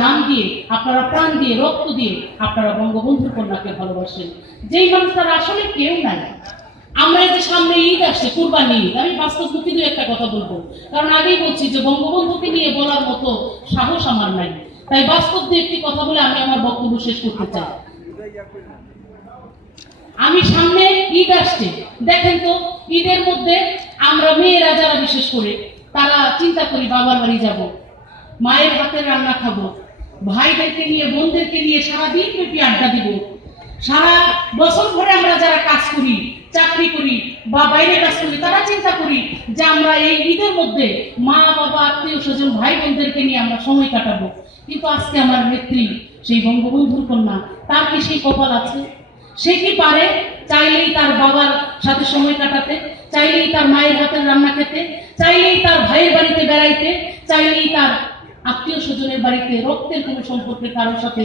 জান দিয়ে, আপনারা প্রাণ দিয়ে, রক্ত দিয়ে আপনারা বঙ্গবন্ধুর কন্যাকে ভালোবাসেন। যেই আসলে কেউ নাই। আমরা যে সামনে ঈদ আসছে, কুরবানি ঈদ, আমি একটা কথা বলব। কারণ আগেই বলছি যে বঙ্গবন্ধুকে নিয়ে বলার মতো সাহস আমার নাই। তাই বাস্তব একটি কথা বলে আমি আমার বক্তব্য শেষ করতে চাই। আমি সামনে ঈদ আসছে। দেখেন তো, ঈদের মধ্যে আমরা মেয়েরা যারা বিশেষ করে, তারা চিন্তা করি বাবার বাড়ি যাব, মায়ের হাতের রান্না খাব। ভাইদেরকে নিয়ে, বোনদেরকে নিয়ে সারাদিন ব্যাপী আড্ডা দিব। সারা বছর ধরে আমরা যারা কাজ করি, চাকরি করি বা বাইরে কাজ করি, তারা চিন্তা করি যে আমরা এই ঈদের মধ্যে মা, বাবা, আত্মীয় স্বজন ভাই বোনদেরকে নিয়ে আমরা সময় কাটাবো। কিন্তু আজকে আমার নেত্রী, সেই বঙ্গবন্ধুর কন্যা, তার কি সেই কপাল আছে? সে কি পারে? চাইলেই তার বাবার সাথে সময় কাটাতে, চাইলেই তার মায়ের হাতের রান্না খেতে, চাইলেই তার ভাইয়ের বাড়িতে বেড়াইতে, চাইলেই তার আত্মীয় স্বজনের বাড়িতে রক্তের কোনো সম্পর্কে কারোর সাথে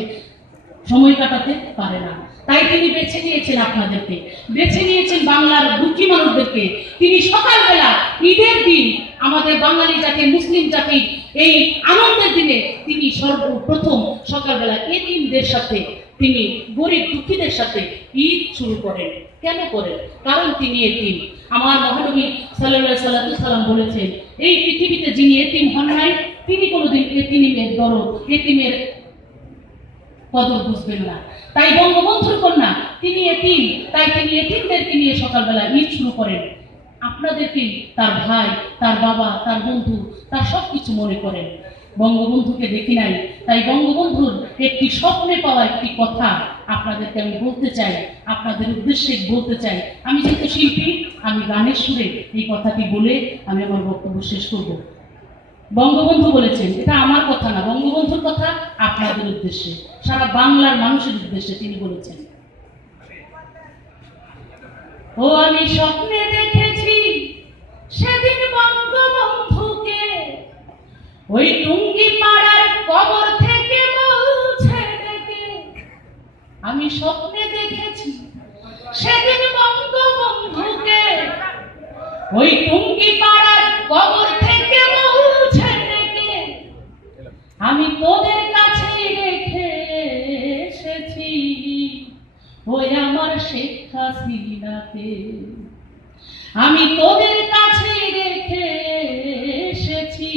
সময় কাটাতে পারে না। তাই তিনি বেছে নিয়েছেন আপনাদেরকে। বেছে নিয়েছেন বাংলার দুঃখী মানুষদেরকে তিনি সকালবেলা ঈদের দিন আমাদের বাঙালি জাতি, মুসলিম জাতি, এই আনন্দের দিনে তিনি সর্বপ্রথম সকালবেলা এতিমদের সাথে, তিনি গরিব দুঃখীদের সাথে ঈদ শুরু করেন। কেন করেন? কারণ তিনি এতিম। আমার মহানবী সাল্লাহ সাল্লাম বলেছেন, এই পৃথিবীতে যিনি এতিম হন নাই তিনি কোনোদিন এতিমের এতিমের কদর বুঝবেন না। তাই বঙ্গবন্ধুর কন্যা, তিনি এতিম, তাই তিনি এতিমদেরকে নিয়ে সকালবেলা ঈদ শুরু করেন। আপনাদেরকে তার ভাই, তার বাবা, তার বন্ধু, তার সব কিছু মনে করেন। বঙ্গবন্ধুকে দেখি নাই, তাই বঙ্গবন্ধুর একটি স্বপ্নে পাওয়া একটি কথা আপনাদেরকে আমি বলতে চাই, আপনাদের উদ্দেশ্যে বলতে চাই। আমি যেহেতু শিল্পী, আমি গানের সুরে এই কথাটি বলে আমি আমার বক্তব্য শেষ করব। বঙ্গবন্ধু বলেছেন, এটা আমার কথা না, বঙ্গবন্ধুর কথা আপনাদের উদ্দেশ্যে, সারা বাংলার মানুষের উদ্দেশ্যে তিনি বলেছেন। ও আমি স্বপ্নে দেখেছি সেদিন বঙ্গবন্ধুকে, ওই টুঙ্গি পাড়ার কবর থেকে আমি স্বপ্নে দেখেছি সেদিন বঙ্গবন্ধুকে, ওই টুঙ্গি পাড়ার কবর হাসিনাকে আমি তোদের কাছে রেখে এসেছি,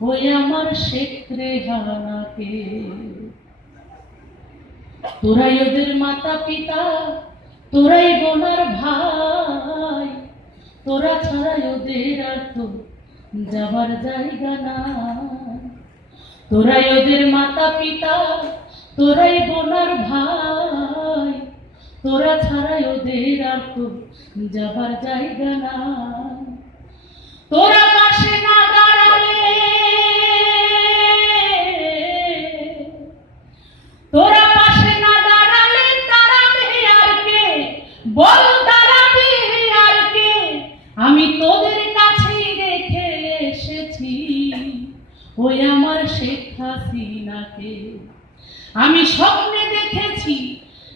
ওই আমার শেখ রেহানাকে তোরাই ওদের মাতা পিতা, তোরাই বোনার ভাই। তোরা ছাড়াই ওদের আর তো যাবার জায়গা না তোরাই ওদের মাতা পিতা, তোরাই বোনার ভাই। তোরা ছাড়াই ওদের আর তো যাবার জায়গা না তোরা পাশে না দাঁড়ালে, তোরা পাশে না দাঁড়ালে দাঁড়াবে আর কে? বল দাঁড়াবে আর কে? আমি তোদের কাছে রেখে এসেছি, ওই আমার শেখ হাসিনাকে। আমি স্বপ্নে দেখেছি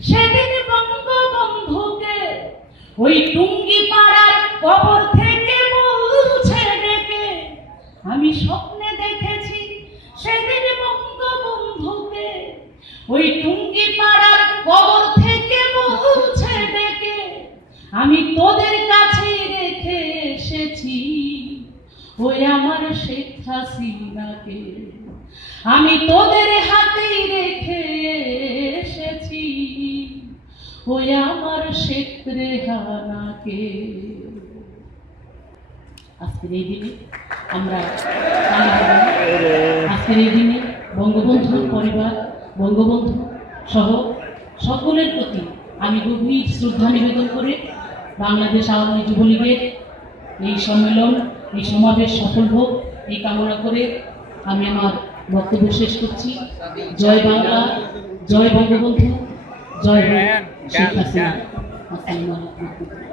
সেদিন বঙ্গবন্ধুকে ওই টুঙ্গি পাড়ার কবর থেকে বলছে ডেকে আমি স্বপ্নে দেখেছি। সেদিন বঙ্গবন্ধুকে ওই টুঙ্গি পাড়ার কবর থেকে বলছে ডেকে আমি তোদের কাছে রেখে এসেছি। ওই আমার শেখ হাসিনাকে আমি তোদের হাতেই রেখে ওই আমার শেখ রেহানাকে আজকের এই দিনে আমরা আজকের এই দিনে বঙ্গবন্ধুর পরিবার বঙ্গবন্ধু সহ সকলের প্রতি আমি গভীর শ্রদ্ধা নিবেদন করে বাংলাদেশ আওয়ামী যুবলীগের এই সম্মেলন এই সমাবেশ সফল হোক এই কামনা করে আমি আমার বক্তব্য শেষ করছি। জয় বাংলা জয় বঙ্গবন্ধু। জয় হোক শেখ হাসিনা আসসালামু আলাইকুম